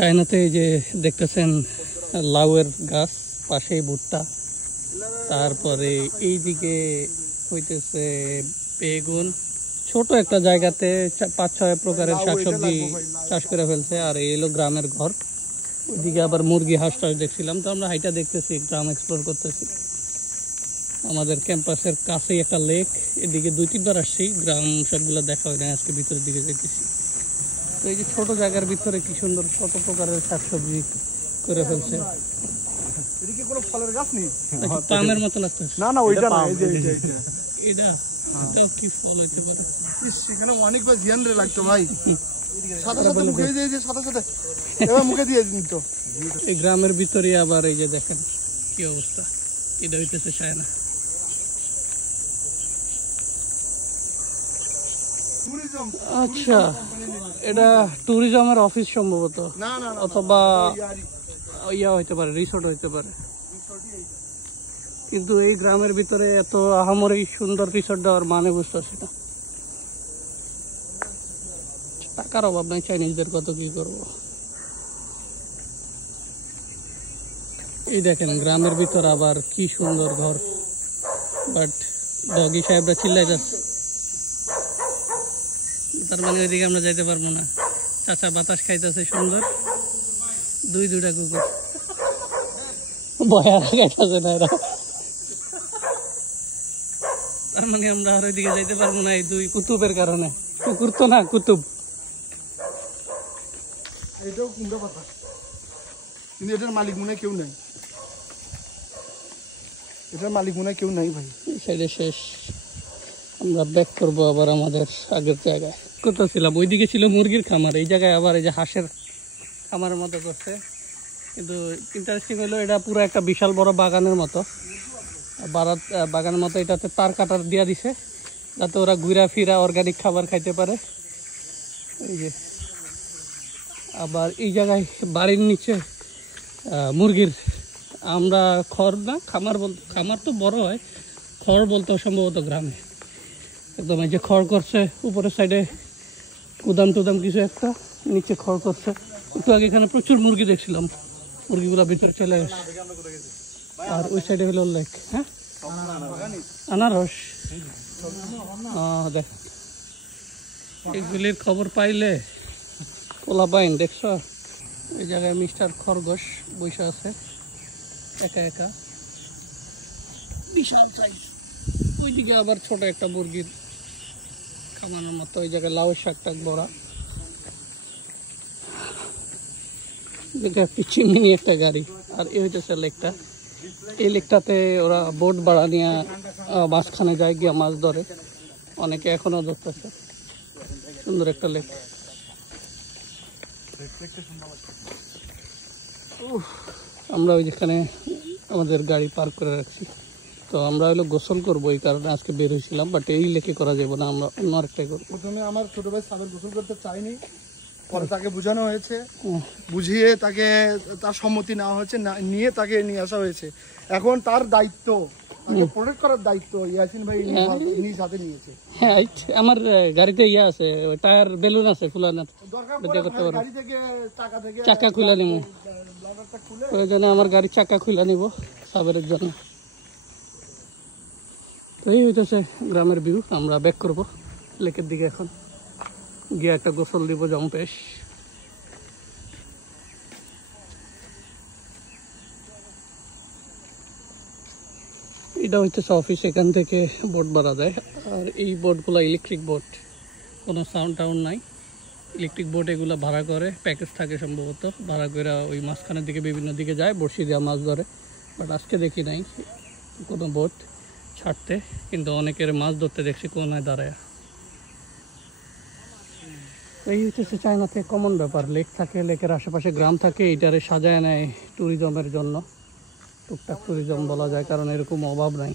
চায়নাতে এই যে দেখতেছেন লাউয়ের গাছ, পাশেই ভুট্টা, তারপরে এইদিকে হইতেছে বেগুন। ছোট একটা জায়গাতে 5-6 প্রকারের শাকসবজি চাষ করে ফেলছে। আর এই হলো গ্রামের ঘর। ওইদিকে আবার মুরগি, হাঁস টাস দেখছিলাম। তো আমরা হাইটা দেখতেছি, গ্রাম এক্সপ্লোর করতেছি। আমাদের ক্যাম্পাসের কাছেই একটা লেক। এদিকে 2-3 বার আসছি, গ্রাম সবগুলো দেখা হয় না, আজকে ভিতরের দিকে যেতেছি। তো এই যে ছোট জায়গার ভিতরে কি সুন্দর কত প্রকারের শাকসবজি করে ফেলছে। এদিকে কোনো ফলের গাছ নেই, পামের মতো লাগতেছে। না না ওইটা না, এই যে এটা এটাও কি ফল হইতে পারে? সেখানে অনেকবার জিয়ান রে লাগতো ভাই, সাথে সাথে মুখে দিয়ে যে সাথে সাথে এবার মুখে দিয়ে নিত। এই গ্রামের ভিতরে আবার এই যে দেখেন কি অবস্থা। এটা হইতেছে চায়না। আচ্ছা, এটা ট্যুরিজমের অফিস সম্ভবত, অথবা ইয়া হইতে পারে, রিসোর্ট হইতে পারে। কিন্তু এই গ্রামের ভিতরে এত আহামরি সুন্দর রিসোর্ট দেওয়ার মানে বুঝতেছি না। টাকার অভাব নাই, চাইনিজদের কত কি করবো। এই দেখেন গ্রামের ভিতর আবার কি সুন্দর ঘর, বাট ডগি সাহেবরা চিল্লাই যাচ্ছে। তার মানে ওইদিকে আমরা যাইতে পারবো না। চাচা বাতাস খাইতেছে সুন্দর, 2-2টা কুকুর ভয়া খাইতেছে না এরা। তার মানে আমরা আর ওইদিকে যাইতে পারবো না এই 2 কুতুবের কারণে। কুকুর তো না, কুতুব। এটাও কুমড়া পাতা, কিন্তু এটার মালিক মনে কেউ নাই। এটার মালিক মনে কেউ নাই ভাই। এই সাইডে শেষ, আমরা ব্যাক করবো আবার আমাদের আগের জায়গায়। কোথাও ছিলাম, ওইদিকে ছিল মুরগির খামার, এই জায়গায় আবার এই যে হাঁসের খামারের মতো করছে। কিন্তু ইন্টারেস্টিং হলো এটা পুরো একটা বিশাল বড় বাগানের মতো, বাগানের মতো। এটাতে তার কাটার দিয়া দিছে যাতে ওরা ঘুরা ফিরা অর্গানিক খাবার খাইতে পারে। এই যে আবার এই জায়গায় বাড়ির নিচে মুরগির, আমরা খড় না খামার বলতে, খামার তো বড় হয়, খড় বলতে সম্ভবত গ্রামে। একদম এই যে খড় করছে উপরের সাইডে, কুদাম টুদাম কিছু একটা, নিচে খড় করছে। একটু আগে এখানে প্রচুর মুরগি দেখছিলাম, মুরগিগুলা ভিতরে চলে আসে। আর ওই সাইডে হলো লেক। হ্যাঁ, আনারস। দেখ, এগুলির খবর পাইলে পোলা পাইন। দেখছ ওই জায়গায় মিস্টার খরগোশ বসে আছে একা একা, বিশাল সাইজ। ওইদিকে আবার ছোট একটা মুরগির খামানোর মতো। ওই জায়গায় লাউ শাক টাক বড়া। একটি চিমনি একটা গাড়ি। আর এই হইতেছে লেকটা। এই লেকটাতে ওরা বোট ভাড়া নিয়ে মাঝখানে যায়, গিয়া মাছ ধরে। অনেকে এখনো ধরতেছে। সুন্দর একটা লেক। আমরা ওই যেখানে আমাদের গাড়ি পার্ক করে রাখছি, তো আমরা হলো গোসল করবো, এই কারণে আজকে বের হয়েছিলাম। বাট এই লেকে করা যাবে না, আমরা অন্য আরেকটাই করবো। প্রথমে আমার ছোট ভাই সাদের গোসল করতে চাইনি, পরে তাকে বোঝানো হয়েছে, বুঝিয়ে তাকে তার সম্মতি নেওয়া হয়েছে, নিয়ে তাকে নিয়ে আসা হয়েছে। এখন তার দায়িত্ব, তাকে প্রোটেক্ট করার দায়িত্ব ইয়াসিন ভাই নিজ হাতে নিয়েছে। হ্যাঁ, আমার গাড়িতে ইয়া আছে, টায়ার বেলুন আছে ফুলানো, গাড়ি থেকে চাকা খুলে নিব। প্রয়োজনে আমার গাড়ির চাকা খুলে নিব সাবেরের জন্য। তো এই হইতেছে গ্রামের ভিউ। আমরা ব্যাক করবো লেকের দিকে, এখন গিয়ে একটা গোসল দিব জম্পেশ। এটা হইতেছে অফিস, এখান থেকে বোট ভাড়া দেয়। আর এই বোটগুলো ইলেকট্রিক বোট, কোনো সাউন্ড টাউন্ড নাই। ইলেকট্রিক বোট এগুলো ভাড়া করে, প্যাকেজ থাকে সম্ভবত, ভাড়া করে ওই মাঝখানের দিকে বিভিন্ন দিকে যায়, বড়শি দেওয়া মাছ ধরে। বাট আজকে দেখি নাই কোনো বোট ছাড়তে, কিন্তু অনেকের মাছ ধরতে দেখছি কোনায় দাঁড়ায়। এই হচ্ছে চায়নাতে কমন ব্যাপার, লেক থাকে, লেকের আশেপাশে গ্রাম থাকে, এইটারে সাজায় নেয় ট্যুরিজমের জন্য। টুকটাক ট্যুরিজম বলা যায়, কারণ এরকম অভাব নাই।